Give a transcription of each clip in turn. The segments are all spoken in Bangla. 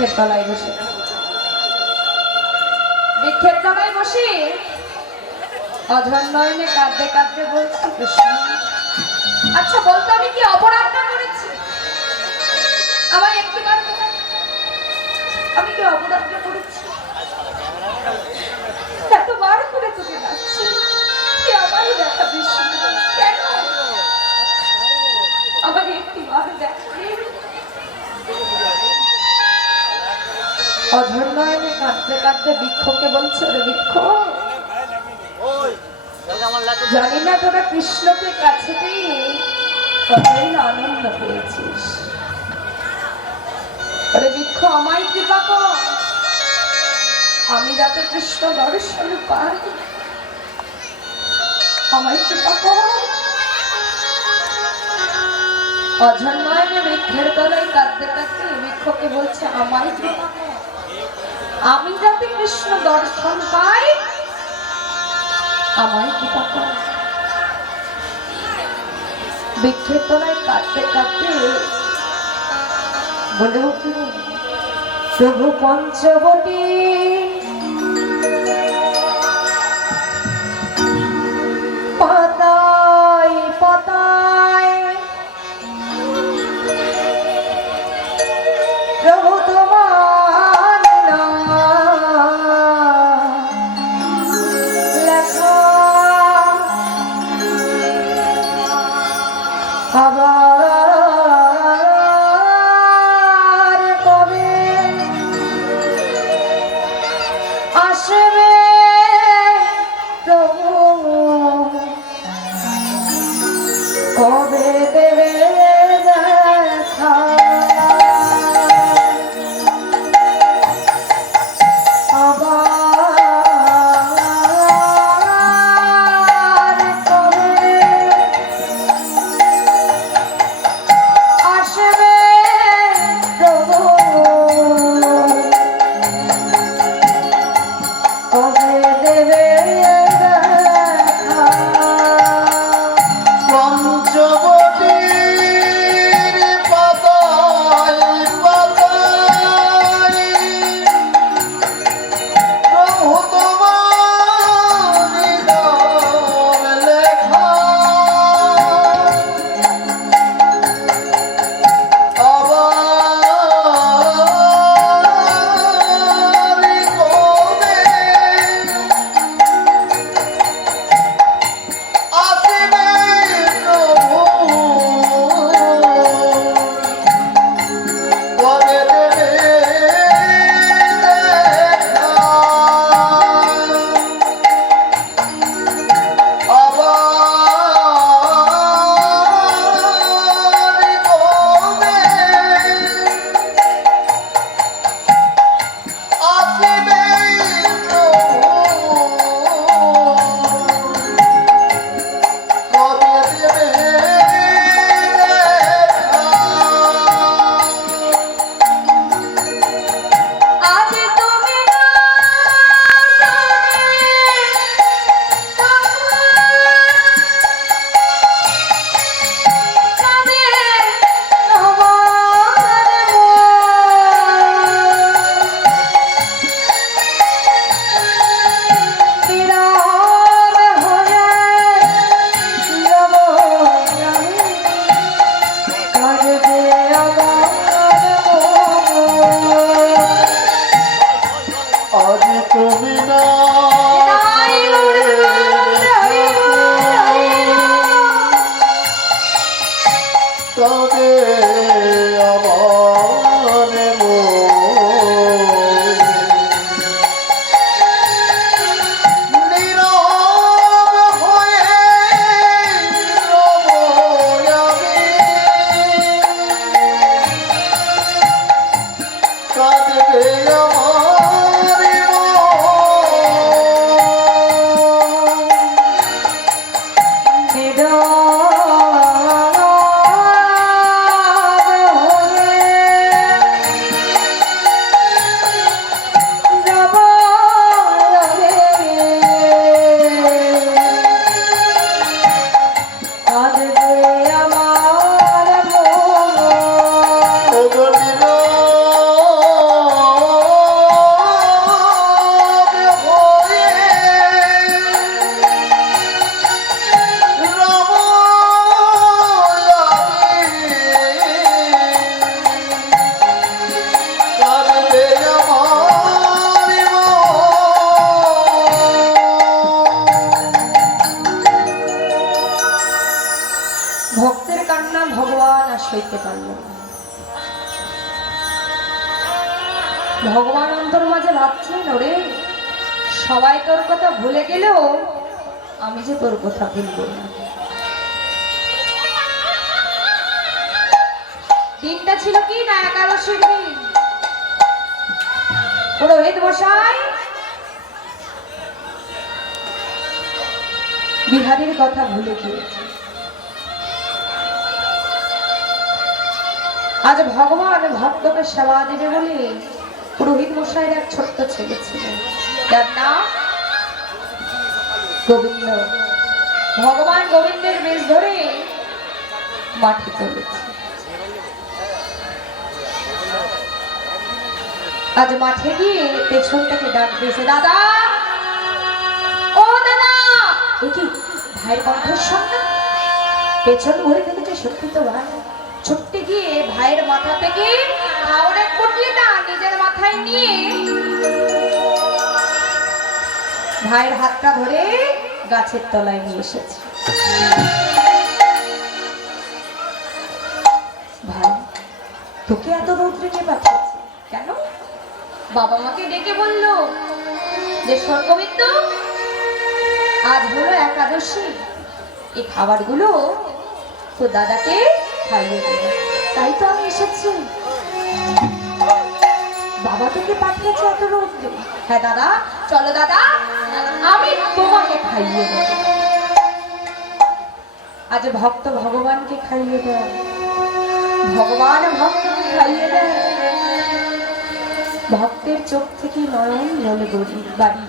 বৃক্ষের তলায় বসে বৃক্ষের তলায় বসে অধর নয়নে কাঁদতে কাঁদতে বলছি, কৃষ্ণ আচ্ছা বলতো আমি কি অপরাধটা করেছি? আমার একটু কাঁদতে আমি কি অপরাধটা করেছি? এতবার করে তোকে ডাকছি, কি আমারই দেখা বেশি? কেন আমার একটি বার দেখে? অধর নয়নে কাঁদতে কাঁদতে বৃক্ষকে বলছে, রে বৃক্ষ, জানি না তোরা কৃষ্ণকে কাছে পেয়ে কতই না আনন্দ পেয়েছিস। ওরে বৃক্ষ, আমায় কৃপা কর, আমি যাতে কৃষ্ণ দর্শন পাই, আমায় কৃপা কর। অঝর নয়নে বৃক্ষের তলায় কাঁদতে কাঁদতে বৃক্ষকে বলছে, আমায় কৃপা কর, আমি যাতে কৃষ্ণ দর্শন পাই, আমায় কৃপা কর। বৃক্ষের তলায় কাঁদতে কাঁদতে বলে উঠল, প্রভু পঞ্চবটী পাতায় পাতায় প্রভু তোমার নাম লেখা, আবার কবে আসবে প্রভু, কবে দেবে দেখা? ভক্তের কান্না ভগবান আর সইতে পারল না। ভগবান অন্তর মাঝে ভাবছেন, ওরে সবাই তোর কথা ভুলে গেলেও আমি যে তোর কথা ভুলব না। দিনটা ছিল কি না একাদশীর দিন। পুরোহিত মশাই বিহারীর কথা ভুলে গিয়েছে। আজ ভগবান ভক্তকে সেবা দেবে বলে পুরোহিত মশাইয়ের এক ছোট্ট ছেলে ছিল, যার নাম গোবিন্দ। ভগবান গোবিন্দের বেশ ধরে মাঠে চলেছে। আজ মাঠে গিয়ে পেছন থেকে ডাক দিয়েছে, দাদা ও দাদা। দেখি ভাইয়ের কণ্ঠস্বর না, পেছন ঘুরে দেখেছে সত্যি তো ভাই। ছুটতে গিয়ে ভাইয়ের মাথা থেকে হাওড়ে কুটলিটা নিজের মাথায় নিয়ে ভাইয়ের হাতটা ধরে গাছের তলায় নিয়ে এসেছে। ভাই তোকে এত রৌদ্রে কে পাঠিয়েছে? কেন? বাবা মাকে ডেকে বলল যে শোন গোবিন্দ, আজ হলো একাদশী, এই খাবারগুলো তো দাদাকে খাইয়ে দেবে, তাই তো আমি এসেছি। বাবা তোকে পাঠিয়েছে এত রৌদ্রে? হ্যাঁ দাদা, চলো দাদা, আমি তোমাকে খাইয়ে দেব। আজ ভক্ত ভগবানকে খাইয়ে দেয়, ভগবান ভক্তকে খাইয়ে দেয়। ভক্তের চোখ থেকে নয়ন জলে বাড়ি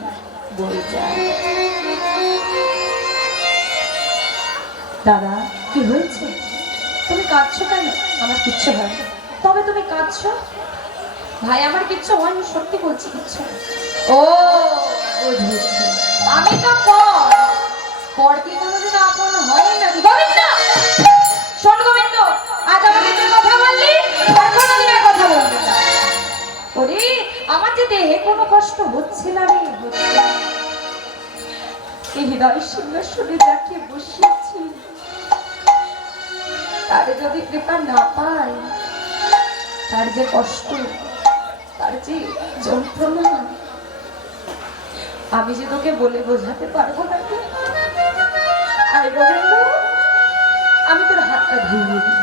বয়ে যায়। দাদা কি হয়েছে? তুমি কাঁদছো কেন? আমার কিচ্ছু হয়নি। তবে তুমি কাঁদছো? ভাই আমার কিচ্ছু হয়নি, সত্যি বলছি কিচ্ছু। ও বুঝেছি, আমি তো পর কি কোনোদিন আপন হয় নাকি? গোবিন্দ শোন গোবিন্দ, আজ আমাকে তুই কথা বললি, আর কোনোদিন আর কথা বলবি না। ওরে আমার যে দেহে কোনো কষ্ট হচ্ছে না রে, হচ্ছে না। এই হৃদয় সিংহাসনে যাকে বসিয়েছি, তার যদি কৃপা না পাই, তার যে কষ্ট, তার যে যন্ত্রণা, আমি যে তোকে বলে বোঝাতে পারবো না। আরে গোবিন্দ, আমি তোর হাতটা ধুয়ে দিই।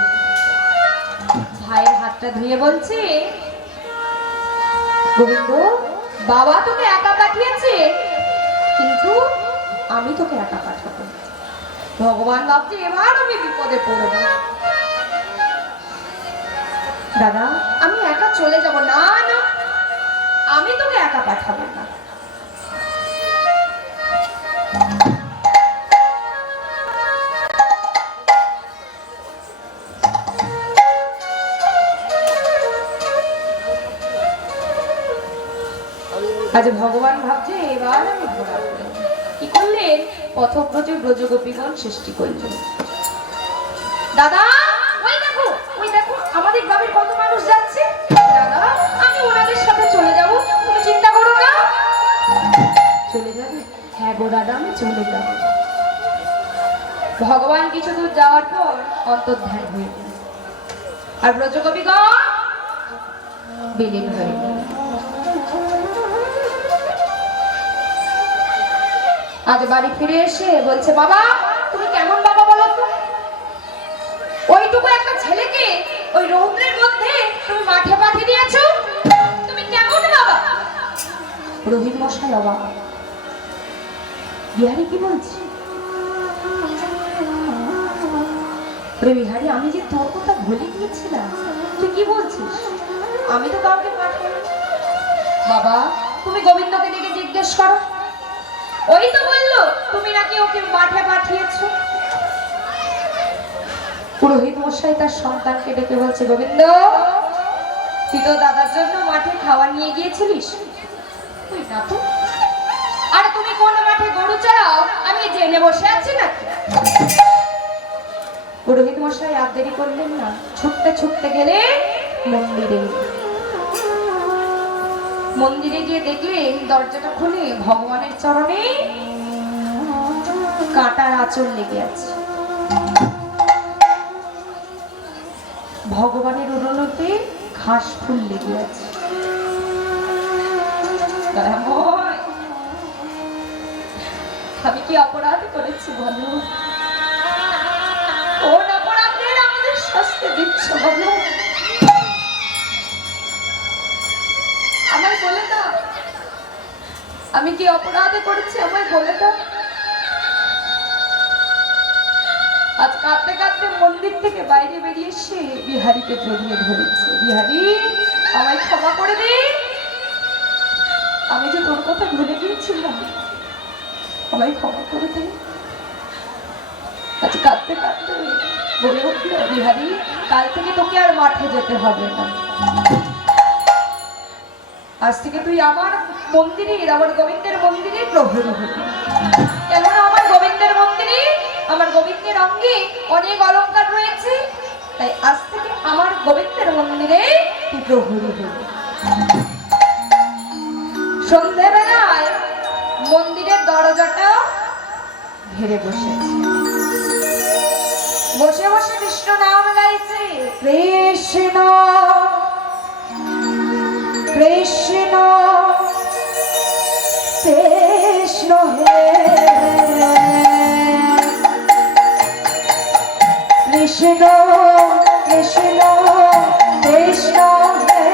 ভাইয়ের হাতটা ধুয়ে বলছে, গোবিন্দ বাবা তোকে একা পাঠিয়েছে, কিন্তু আমি তোকে একা পাঠাবো। ভগবান ভাবছে এবার আমি বিপদে পড়ব। দাদা আমি একা চলে যাব না, না আমি তোকে একা পাঠাবো না। আজ ভগবান ভাবছে এবার আমি ধরা পড়ব। কি করলেন? পথব্রজে ব্রজগোপীগণ সৃষ্টি করলেন। দাদা ওই দেখো, ওই দেখো আমাদের গ্রামের কত মানুষ যাচ্ছে। দাদা আমি ওনাদের সাথে চলে যাব, তুমি চিন্তা করো না। চলে যাবে? হ্যাঁ গো দাদা আমি চলে যাব। ভগবান কিছু দূর যাওয়ার পর অন্তর্ধান হয়ে গেল, আর ব্রজগোপীগণ বিলীন হয়ে গেল। আজ বাড়ি ফিরে এসে বলছে, বাবা তুমি কেমন বাবা বলো তো? ওইটুকু একটা ছেলেকে ওই রৌদ্রের মধ্যে তুমি মাঠে পাঠিয়ে দিয়েছো, তুমি কেমন বাবা? রোহিত মশাই অবাক, বিহারি কি বলছি? বিহারি আমি যে তোর কথা ভুলে গিয়েছিলাম, তুই কি বলছিস? আমি তো কাউকে পাঠাইনি। বাবা তুমি গোবিন্দকে ডেকে জিজ্ঞেস করো, ওই তো বললো তুমি নাকি ওকে মাঠে পাঠিয়েছো। পুরোহিত মশাই তার সন্তানকে ডেকে বলছে, গোবিন্দ তুই তো দাদার জন্য মাঠে খাবার নিয়ে গিয়েছিলিস? তুই না তো। আর তুমি কোন মাঠে গরু চড়াও আমি জেনে বসে আছি নাকি? পুরোহিত মশাই আর দেরি করলেন না, ছুটতে ছুটতে গেলে মন্দিরে। মন্দিরে গিয়ে দেখলেন দরজাটা খুলে ভগবানের চরণে কাঁটার আঁচল লেগে আছে। ভগবানের উড়োতে ঘাস ফুল লেগে আছে। আমি কি অপরাধ করেছি বলো? কোন অপরাধের আমাদের শাস্তি দিচ্ছ বলো? আমায় বলে দাও, আমি কি অপরাধ করেছি আমায় বলে দাও। আজ কাঁদতে কাঁদতে মন্দির থেকে বাইরে বেরিয়ে এসে বিহারীকে জড়িয়ে ধরেছে। বিহারী, আমায় ক্ষমা করে দে, আমি যে তোর কথা ভুলে গিয়েছিলাম, আমায় ক্ষমা করে দে। আজ কাঁদতে কাঁদতে বলে উঠল, বিহারী, কাল থেকে তোকে আর মাঠে যেতে হবে না। আজ থেকে তুই আমার মন্দিরে, আমার গোবিন্দের মন্দিরে প্রহরী হবি। কেন আমার গোবিন্দের মন্দিরে আমার গোবিন্দের অঙ্গে অনেক অলংকার রয়েছে, তাই আজ থেকে আমার গোবিন্দের মন্দিরে তুই প্রহরী হবি। সন্ধ্যেবেলায় মন্দিরের দরজাটা ঘেরে বসেছে। বসে বসে কৃষ্ণ নাম গাইছে, কৃষ্ণ কৃষ্ণ কৃষ্ণ হে কৃষ্ণ কৃষ্ণ কৃষ্ণ হে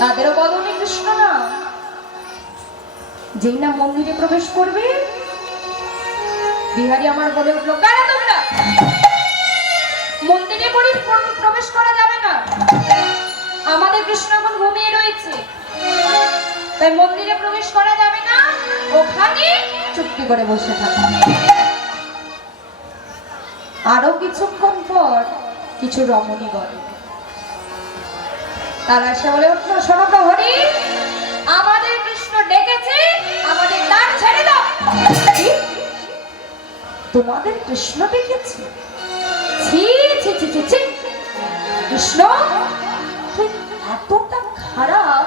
তাদেরও বদনে কৃষ্ণ নাম। যেই না মন্দিরে প্রবেশ করবে, বিহারী আমার বলে উঠলো, কারা তোমরা? মন্দিরে প্রবেশ করা যাবে না, আমাদের কৃষ্ণ এখন ঘুমিয়ে রয়েছে, তাই মন্দিরে প্রবেশ করা যাবে না, ওখানে চুপটি করে বসে থাকো। আরো কিছুক্ষণ পর কিছু রমণীগণ তারা এসে বলে উঠল, শোনো প্রহরী, আমাদের কৃষ্ণ ডেকেছে, আমাদের দ্বার ছেড়ে দাও। তোমাদের কৃষ্ণ ডেকেছে? ছি ছি ছি ছি ছি, কৃষ্ণ তুই এতটা খারাপ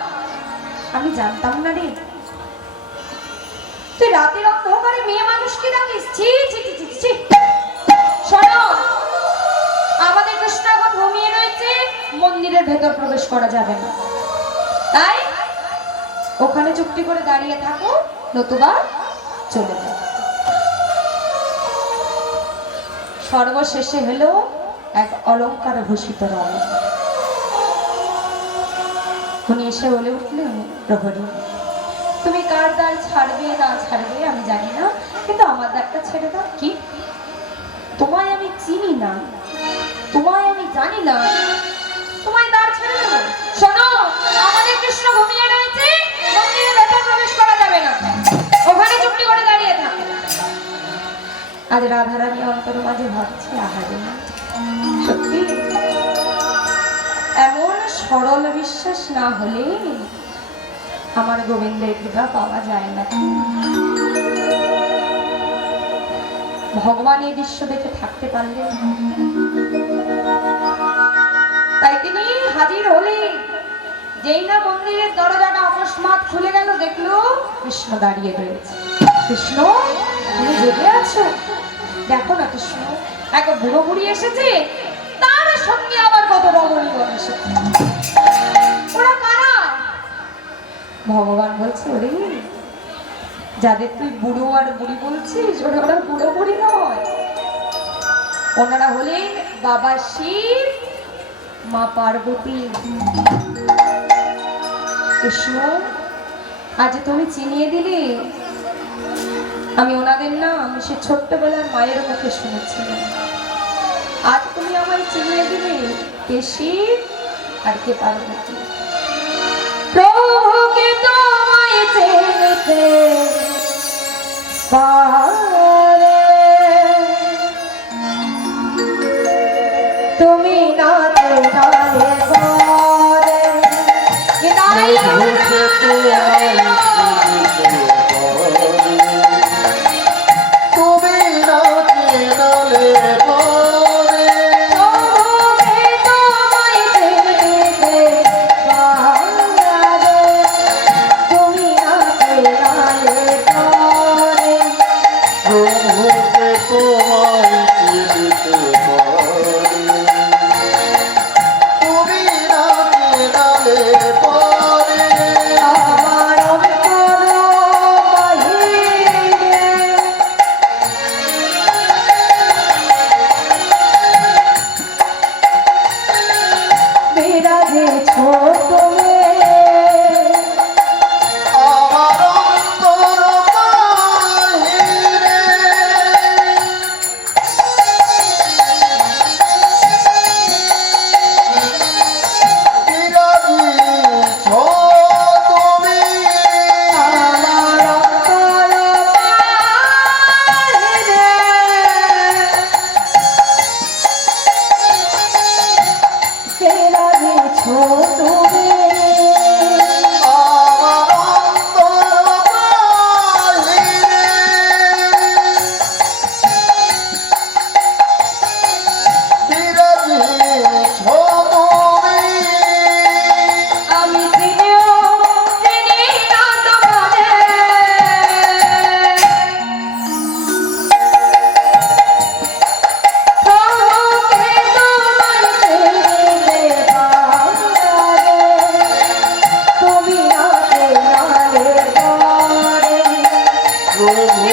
আমি জানতাম না রে। তুই রাতের অন্ধকারে মেয়ে মানুষকে ডাকিস? ছি ছি ছি ছি ছি। শোনো, আমাদের কৃষ্ণ এখন ঘুমিয়ে রয়েছে, মন্দিরের ভেতর প্রবেশ করা যাবে না, তাই ওখানে চুপটি করে দাঁড়িয়ে থাকো, নতুবা চলে যাও। সর্বশেষে হলো এক অলংকার ভূষিত রঙ। উনি এসে বলে উঠলেন, প্রহরী, তুমি কার দ্বার ছাড়বে না ছাড়বে আমি জানি না, কিন্তু আমার দ্বারটা ছেড়ে দাও। কি, তোমায় আমি চিনি না, তোমায় আমি জানি না, তোমায় দ্বার ছেড়ে দেবো? শোনো, আমাদের কৃষ্ণ ঘুমিয়ে রয়েছে, মন্দিরে ভেতর প্রবেশ করা যাবে না, ওখানে চুপটি করে দাঁড়িয়ে থাকে। আজ রাধারানী অন্তর মাঝে ভাবছে, আহারে সত্যি এমন সরল বিশ্বাস না হলে আমার গোবিন্দের কৃপা পাওয়া যায় না। ভগবান এই দৃশ্য দেখে থাকতে পারলেন, তাই তিনি হাজির হলেন। যেই না মন্দিরের দরজাটা অকস্মাৎ খুলে গেল, দেখলো কৃষ্ণ দাঁড়িয়ে রয়েছে। কৃষ্ণ, তুমি জেগে আছো? দেখো না কৃষ্ণ, এক বুড়ো বুড়ি এসেছে, তার সঙ্গে আবার কত রমণীগণ এসেছে। ওরা কারা? ভগবান বলছে, ওরে যাদের তুই বুড়ো আর বুড়ি বলছিস, ওরা বুড়ো বুড়ি নয়, ওনারা হলেন বাবা শিব, মা পার্বতী। কৃষ্ণ, আজ তুমি চিনিয়ে দিলে। আমি ওনাদের নাম সে ছোট্টবেলার মায়ের মুখে শুনেছিলাম, আজ তুমি আমায় চিনিয়ে দিলে কে শিব আর কে পার্বতী। প্রভুকে তোমায় চিনতে পারে, তুমি না জানলে পারে,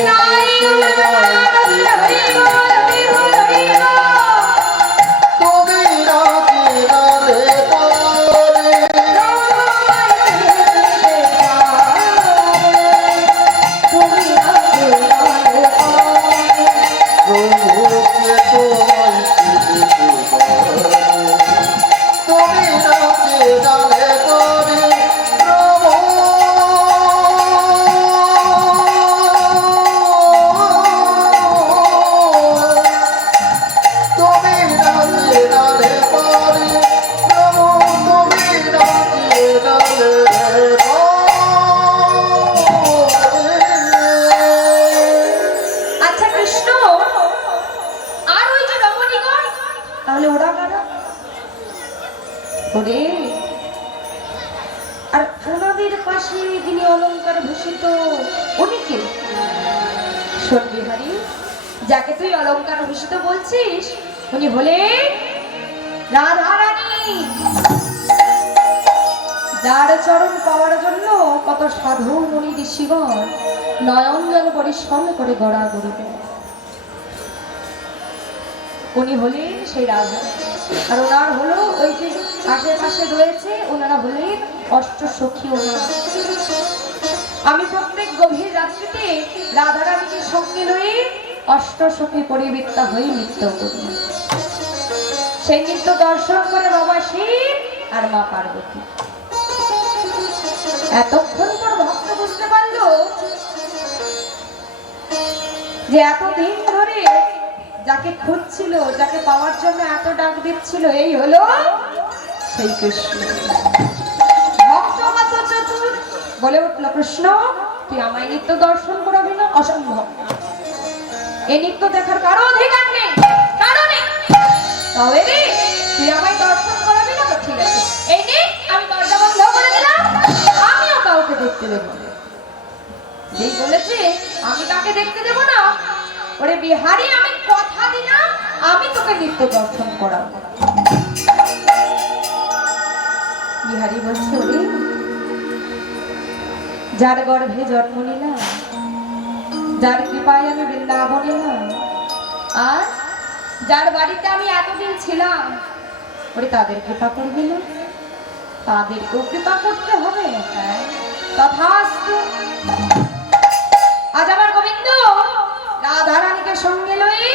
নাই আর ওনাদের পাশে যিনি অলংকার ভূষিত উনি কে? শোন বিহারী, যাকে তুই অলংকার ভূষিত বলছিস উনি হলেন রাধারানী, যার চরণ পাওয়ার জন্য কত সাধু মুনি ঋষিগণ নয়ন জল পরিশ্রম করে গড়াগড়ি দেয়। উনি হলেন সেই রাধা। আর ওনার হলো ওই যে আশেপাশে রয়েছে, ওনারা হলেন অষ্ট সখী। ওনারা আমি প্রত্যেক গভীর রাত্রিতে রাধারানীকে সঙ্গে লয়ে অষ্ট সখী পরিবৃত্তা হয়ে নৃত্য করি। সেই নৃত্য দর্শন করে বাবা শিব আর মা পার্বতী। এতক্ষণ পর ভক্ত বুঝতে পারলো যে এতদিন ধরে যাকে খুঁজছিল, যাকে পাওয়ার জন্য এত ডাক দিচ্ছিল, এই হলো সেই কৃষ্ণ। বলে উঠল, কৃষ্ণ তুই আমায় নিত্য দর্শন করাবি না? অসম্ভব। এই নিত্য দেখার কারো অধিকার নেই, কারণে তবে রে তুই আমায় দর্শন করাবি না তো ঠিক আছে, এই নে আমি দরজা বন্ধ করে দিলাম, আমিও কাউকে দেখতে দেবো না। যেই বলেছে আমি কাকে দেখতে দেবো না, ওরে বিহারি আমি কথা দিলাম আমি তোকে নিত্য দর্শন করাবো। বিহারি বলছে, ওরে যার গর্ভে জন্ম নিলাম, যার কৃপায় আমি বৃন্দাবন এলাম, আর যার বাড়িতে আমি এতদিন ছিলাম, ওরে তাদের কৃপা করবি না? তাদেরকেও কৃপা করতে হবে। হ্যাঁ তথাস্তু। আজ আমার গোবিন্দ রাধারানীকে সঙ্গে লয়ে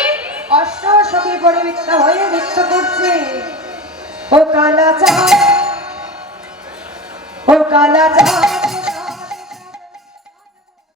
অষ্ট সখী পরিবৃত্ত হয়ে নৃত্য করছে। ও কালাচাঁদ, ও কালাচাঁদ